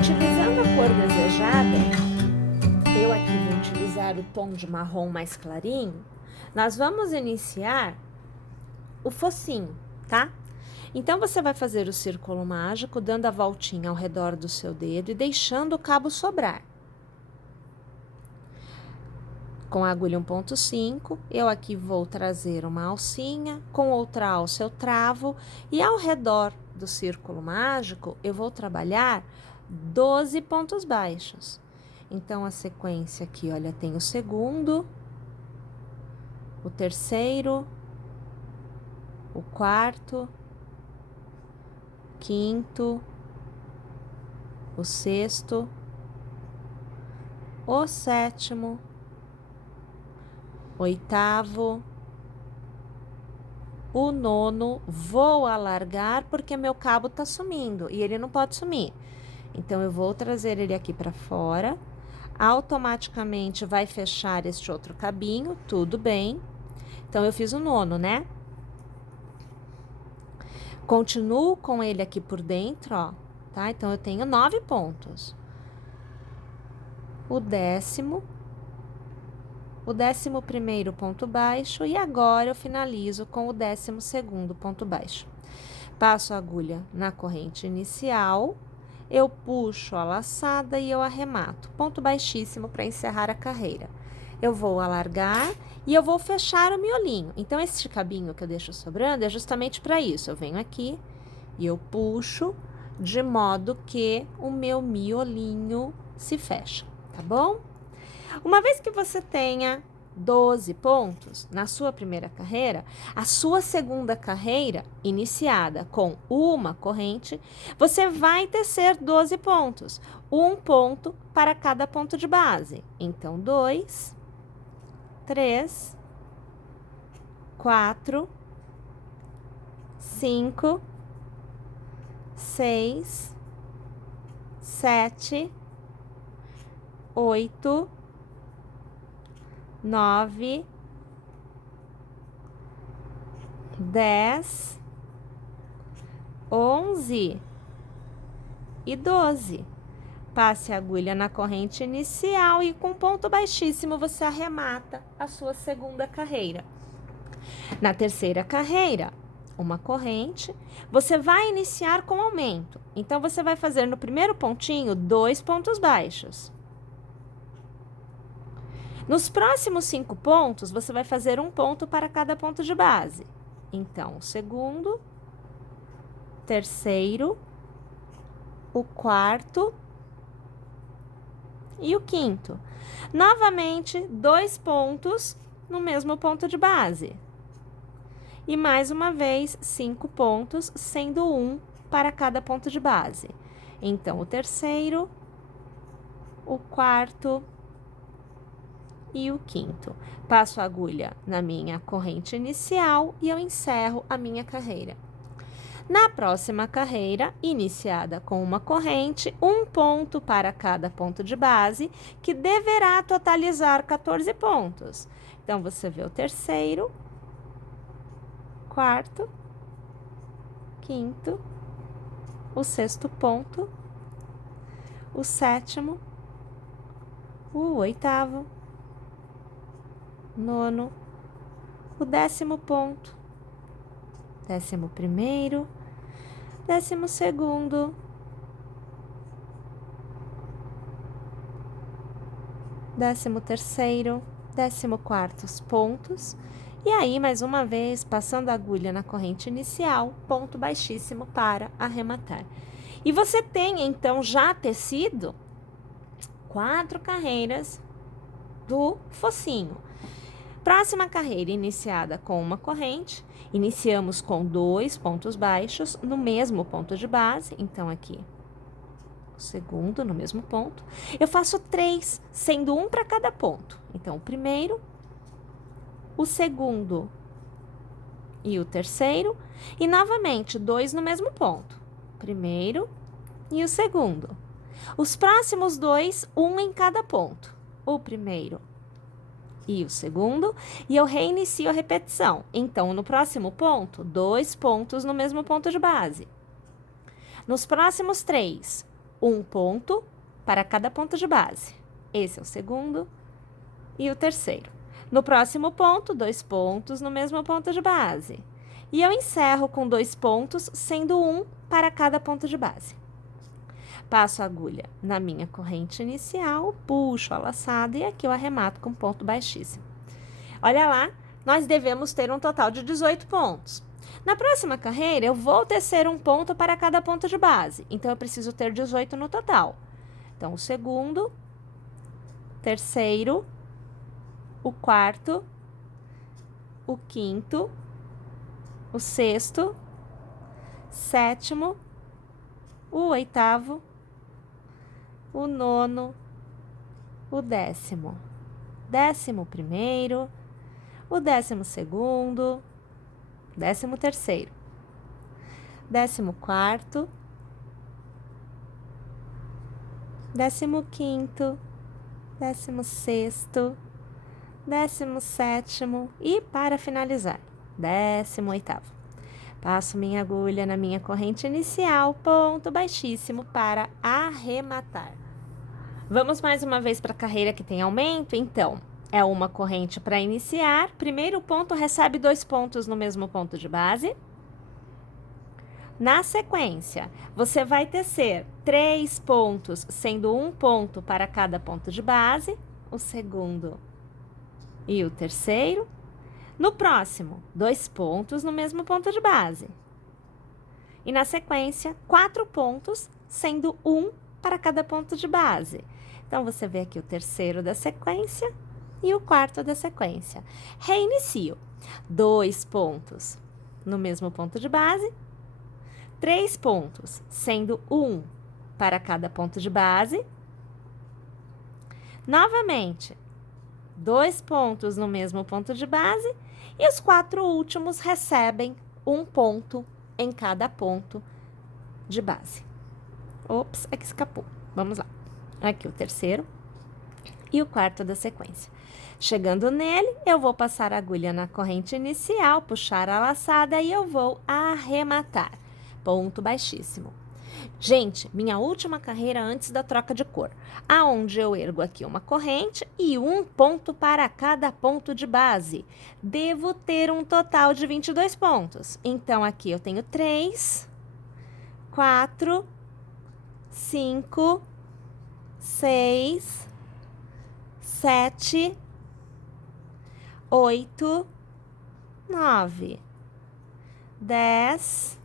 Utilizando a cor desejada, eu aqui vou utilizar o tom de marrom mais clarinho, nós vamos iniciar o focinho, tá? Então, você vai fazer o círculo mágico, dando a voltinha ao redor do seu dedo e deixando o cabo sobrar. Com a agulha 1,5, eu aqui vou trazer uma alcinha, com outra alça eu travo, e ao redor do círculo mágico, eu vou trabalhar 12 pontos baixos. Então, a sequência aqui, olha, tem o segundo, o terceiro, o quarto, quinto, o sexto, o sétimo, oitavo, o nono. Vou alargar porque meu cabo tá sumindo e ele não pode sumir. Então, eu vou trazer ele aqui para fora. Automaticamente vai fechar este outro cabinho, tudo bem. Então, eu fiz o nono, né? Continuo com ele aqui por dentro, ó, tá? Então, eu tenho 9 pontos. O 10º, o 11º ponto baixo, e agora eu finalizo com o 12º ponto baixo. Passo a agulha na corrente inicial, eu puxo a laçada e eu arremato. Ponto baixíssimo para encerrar a carreira. Eu vou alargar e eu vou fechar o miolinho. Então, esse cabinho que eu deixo sobrando é justamente para isso. Eu venho aqui e eu puxo de modo que o meu miolinho se fecha, tá bom? Uma vez que você tenha 12 pontos na sua primeira carreira, a sua segunda carreira, iniciada com uma corrente, você vai tecer 12 pontos, um ponto para cada ponto de base. Então, 2, 3, 4, 5, 6, 7, 8, 9, 10, 11 e 12. Passe a agulha na corrente inicial e com ponto baixíssimo você arremata a sua segunda carreira. Na terceira carreira, uma corrente, você vai iniciar com aumento. Então, você vai fazer no primeiro pontinho 2 pontos baixos. Nos próximos 5 pontos, você vai fazer um ponto para cada ponto de base. Então, o segundo, terceiro, o quarto e o quinto. Novamente, 2 pontos no mesmo ponto de base. E mais uma vez, 5 pontos, sendo um para cada ponto de base. Então, o terceiro, o quarto e o quinto. Passo a agulha na minha corrente inicial e eu encerro a minha carreira. Na próxima carreira, iniciada com uma corrente, um ponto para cada ponto de base, que deverá totalizar 14 pontos. Então, você vê o terceiro, quarto, quinto, o sexto ponto, o sétimo, o oitavo, nono, o 10º ponto, 11º, 12º, 13º, 14º pontos. E aí, mais uma vez, passando a agulha na corrente inicial, ponto baixíssimo para arrematar. E você tem, então, já tecido 4 carreiras do focinho. Próxima carreira iniciada com uma corrente, iniciamos com 2 pontos baixos no mesmo ponto de base. Então, aqui, o segundo no mesmo ponto. Eu faço 3, sendo um para cada ponto. Então, o primeiro, o segundo e o terceiro. E, novamente, 2 no mesmo ponto. Primeiro e o segundo. Os próximos 2, um em cada ponto. O primeiro e o segundo, e eu reinicio a repetição. Então, no próximo ponto, 2 pontos no mesmo ponto de base. Nos próximos 3, um ponto para cada ponto de base. Esse é o segundo e o terceiro. No próximo ponto, 2 pontos no mesmo ponto de base. E eu encerro com 2 pontos, sendo um para cada ponto de base. Passo a agulha na minha corrente inicial, puxo a laçada e aqui eu arremato com ponto baixíssimo. Olha lá, nós devemos ter um total de 18 pontos. Na próxima carreira, eu vou tecer um ponto para cada ponto de base, então eu preciso ter 18 no total. Então, o segundo, terceiro, o quarto, o quinto, o sexto, sétimo, o oitavo, o nono, o décimo, 11º, o 12º, 13º, 14º, 15º, 16º, 17º e, para finalizar, 18º. Passo minha agulha na minha corrente inicial, ponto baixíssimo para arrematar. Vamos mais uma vez para a carreira que tem aumento? Então, é uma corrente para iniciar. Primeiro ponto recebe 2 pontos no mesmo ponto de base. Na sequência, você vai tecer 3 pontos, sendo um ponto para cada ponto de base, o segundo e o terceiro. No próximo, 2 pontos no mesmo ponto de base. E na sequência, 4 pontos, sendo um para cada ponto de base. Então, você vê aqui o terceiro da sequência e o quarto da sequência. Reinicio. 2 pontos no mesmo ponto de base. 3 pontos, sendo um para cada ponto de base. Novamente, 2 pontos no mesmo ponto de base. E os 4 últimos recebem um ponto em cada ponto de base. Ops, é que escapou. Vamos lá. Aqui o terceiro e o quarto da sequência. Chegando nele, eu vou passar a agulha na corrente inicial, puxar a laçada e eu vou arrematar. Ponto baixíssimo. Gente, minha última carreira antes da troca de cor, aonde eu ergo aqui uma corrente e um ponto para cada ponto de base. Devo ter um total de 22 pontos. Então, aqui eu tenho 3, 4, 5, 6, 7, 8, 9, 10,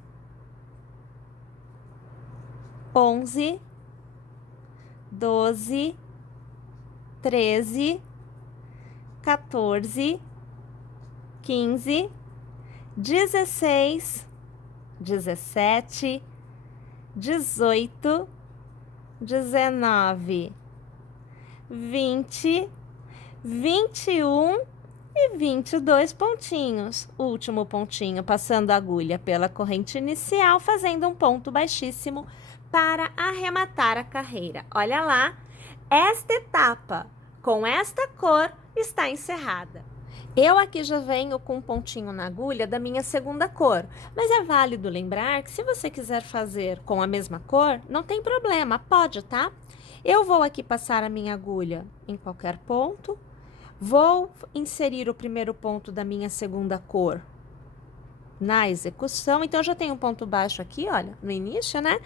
11, 12, 13, 14, 15, 16, 17, 18, 19, 20, 21 e 22 pontinhos. Último pontinho, passando a agulha pela corrente inicial, fazendo um ponto baixíssimo para arrematar a carreira. Olha lá, esta etapa com esta cor está encerrada. Eu aqui já venho com um pontinho na agulha da minha segunda cor, mas é válido lembrar que se você quiser fazer com a mesma cor, não tem problema, pode, tá? Eu vou aqui passar a minha agulha em qualquer ponto, vou inserir o primeiro ponto da minha segunda cor na execução, então eu já tenho um ponto baixo aqui, olha, no início, né?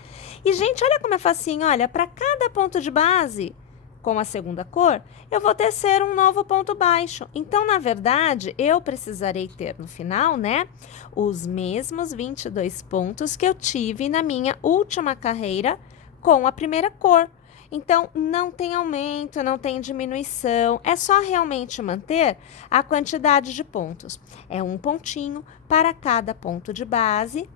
E, gente, olha como é facinho, olha, para cada ponto de base com a segunda cor, eu vou tecer um novo ponto baixo. Então, na verdade, eu precisarei ter no final, né, os mesmos 22 pontos que eu tive na minha última carreira com a primeira cor. Então, não tem aumento, não tem diminuição, é só realmente manter a quantidade de pontos. É um pontinho para cada ponto de base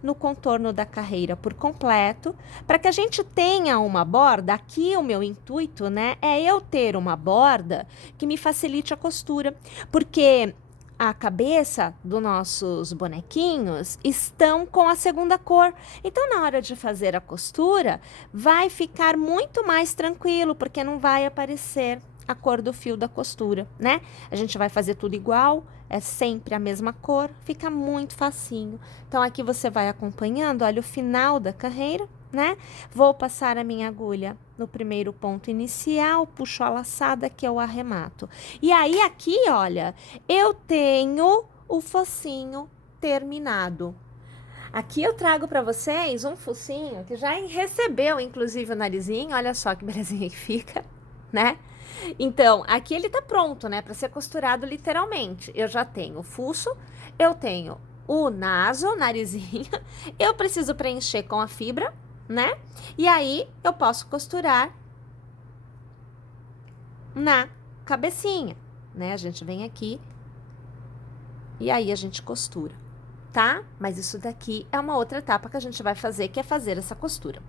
no contorno da carreira por completo, para que a gente tenha uma borda. Aqui o meu intuito, né, é eu ter uma borda que me facilite a costura, porque a cabeça dos nossos bonequinhos estão com a segunda cor. Então, na hora de fazer a costura, vai ficar muito mais tranquilo, porque não vai aparecer a cor do fio da costura, né? A gente vai fazer tudo igual, é sempre a mesma cor, fica muito facinho. Então, aqui você vai acompanhando, olha, o final da carreira, né? Vou passar a minha agulha no primeiro ponto inicial, puxo a laçada, que eu arremato. E aí, aqui, olha, eu tenho o focinho terminado. Aqui eu trago para vocês um focinho que já recebeu, inclusive, o narizinho. Olha só que belezinha que fica, né? Então, aqui ele tá pronto, né, para ser costurado literalmente. Eu já tenho o fuço, eu tenho o naso, o narizinho, eu preciso preencher com a fibra, né? E aí, eu posso costurar na cabecinha, né? A gente vem aqui e aí a gente costura, tá? Mas isso daqui é uma outra etapa que a gente vai fazer, que é fazer essa costura.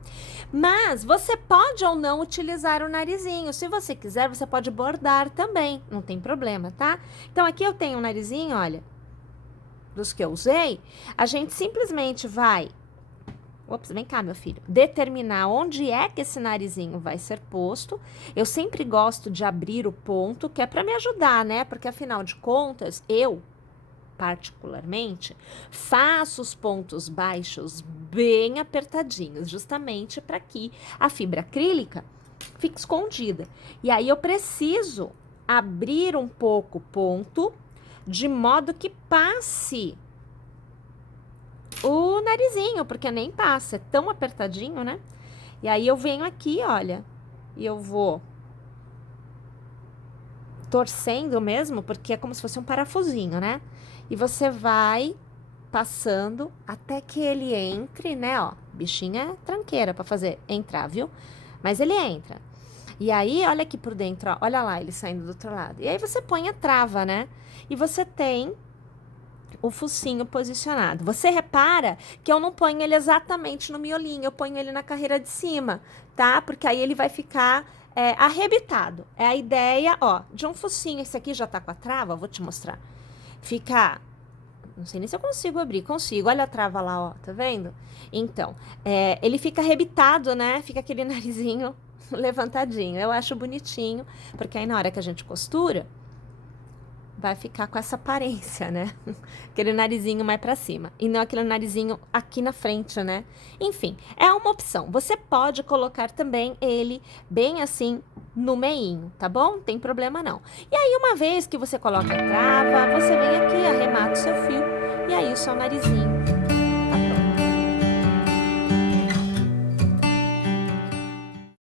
Mas você pode ou não utilizar o narizinho. Se você quiser, você pode bordar também, não tem problema, tá? Então, aqui eu tenho um narizinho, olha, dos que eu usei. A gente simplesmente vai... Ops, vem cá, meu filho. Determinar onde é que esse narizinho vai ser posto. Eu sempre gosto de abrir o ponto, que é para me ajudar, né? Porque, afinal de contas, eu... particularmente, faço os pontos baixos bem apertadinhos, justamente para que a fibra acrílica fique escondida. E aí eu preciso abrir um pouco o ponto, de modo que passe o narizinho, porque nem passa, é tão apertadinho, né? E aí eu venho aqui, olha, e eu vou torcendo mesmo, porque é como se fosse um parafusinho, né? E você vai passando até que ele entre, né? Ó, bichinha é tranqueira pra fazer entrar, viu? Mas ele entra. E aí, olha aqui por dentro, ó, olha lá ele saindo do outro lado. E aí você põe a trava, né? E você tem o focinho posicionado. Você repara que eu não ponho ele exatamente no miolinho, eu ponho ele na carreira de cima, tá? Porque aí ele vai ficar arrebitado. É a ideia, ó, de um focinho. Esse aqui já tá com a trava, vou te mostrar. Fica... Não sei nem se eu consigo abrir. Consigo. Olha a trava lá, ó. Tá vendo? Então, ele fica arrebitado, né? Fica aquele narizinho levantadinho. Eu acho bonitinho, porque aí na hora que a gente costura, vai ficar com essa aparência, né? Aquele narizinho mais pra cima. E não aquele narizinho aqui na frente, né? Enfim, é uma opção. Você pode colocar também ele bem assim no meinho, tá bom? Não tem problema não. E aí, uma vez que você coloca a trava, você vem aqui, arremata o seu fio. E aí, o seu narizinho